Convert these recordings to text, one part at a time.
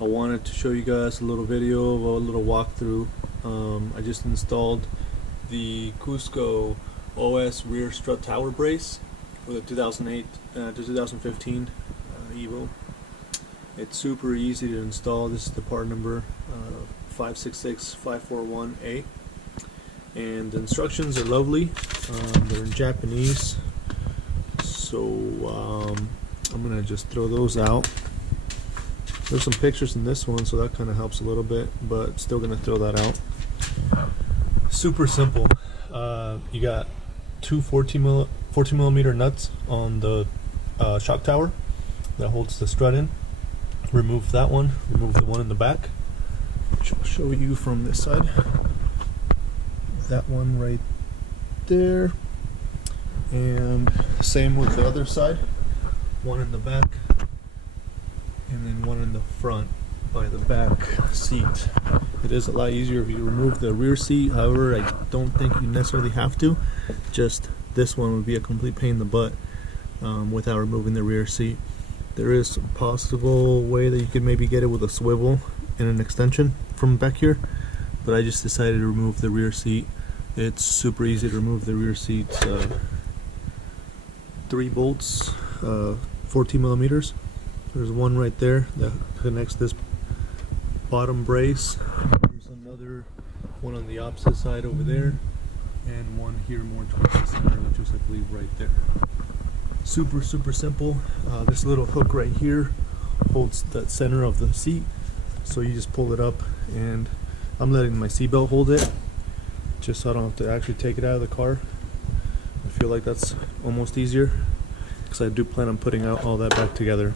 I wanted to show you guys a little video of a little walkthrough. I just installed the Cusco OS rear strut tower brace with a 2008 to 2015 Evo. It's super easy to install. This is the part number 566541A, and the instructions are lovely. They're in Japanese, so I'm gonna just throw those out. There's some pictures in this one, so that kind of helps a little bit, but still gonna throw that out. Super simple. You got two 14 millimeter nuts on the shock tower that holds the strut in. Remove that one, remove the one in the back, which I'll show you from this side. That one right there, and same with the other side. One in the back, and then one in the front by the back seat. It is a lot easier if you remove the rear seat. However, I don't think you necessarily have to. Just this one would be a complete pain in the butt without removing the rear seat. There is a possible way that you could maybe get it with a swivel and an extension from back here, but I just decided to remove the rear seat. It's super easy to remove the rear seat. 3 bolts, 14 millimeters. There's one right there that connects this bottom brace. There's another one on the opposite side over there, and one here more towards the center, which is I believe right there. Super simple. This little hook right here holds the center of the seat, so you just pull it up, and I'm letting my seatbelt hold it just so I don't have to actually take it out of the car. I feel like that's almost easier, because I do plan on putting out all that back together.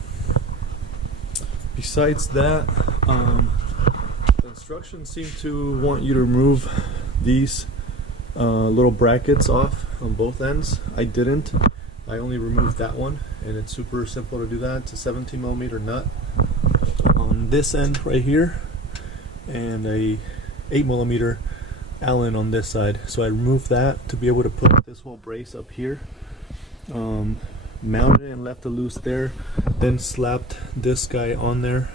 Besides that, the instructions seem to want you to remove these little brackets off on both ends. I didn't. I only removed that one, and it's super simple to do that. It's a 17 millimeter nut on this end right here, and a 8 millimeter Allen on this side. So I removed that to be able to put this whole brace up here. Mounted it and left it loose there, then slapped this guy on there,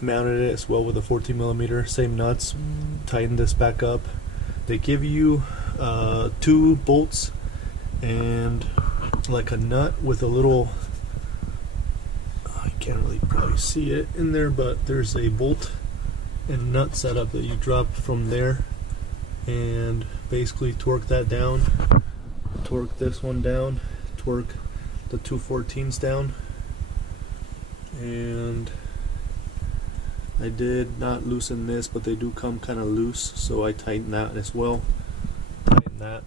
mounted it as well with a 14 millimeter, same nuts, tightened this back up. They give you 2 bolts and like a nut with a little, I can't really probably see it in there, but there's a bolt and nut setup that you drop from there, and basically torque that down, torque this one down, torque the 2 14s down, and I did not loosen this, but they do come kind of loose, so I tighten that as well. Tighten that.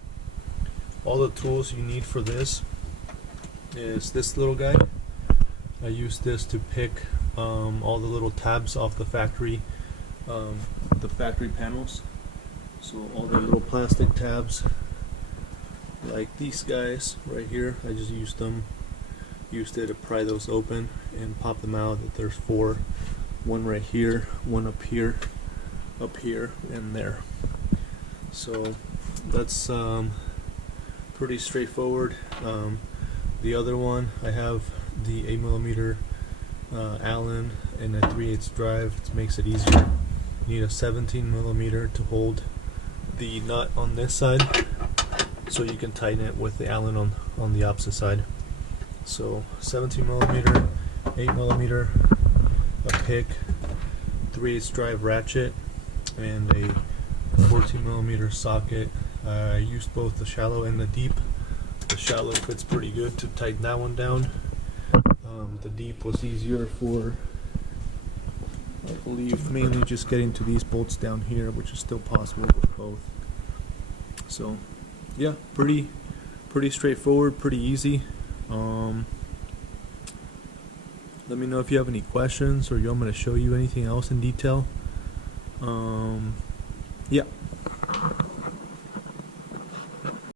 All the tools you need for this is this little guy. I use this to pick all the little tabs off the factory panels. So all the little plastic tabs, like these guys right here, I just used it to pry those open and pop them out. There's 4, one right here, one up here, and there. So that's pretty straightforward. The other one, I have the 8 millimeter Allen and a 3/8 drive. It makes it easier. You need a 17 millimeter to hold the nut on this side, so you can tighten it with the Allen on the opposite side. So 17 millimeter, 8 millimeter, a pick, 3/8 drive ratchet, and a 14 millimeter socket. I used both the shallow and the deep. The shallow fits pretty good to tighten that one down. The deep was easier for, I believe, mainly just getting to these bolts down here, which is still possible with both. So yeah, pretty straightforward, pretty easy. Let me know if you have any questions, or you want me to show you anything else in detail. Yeah.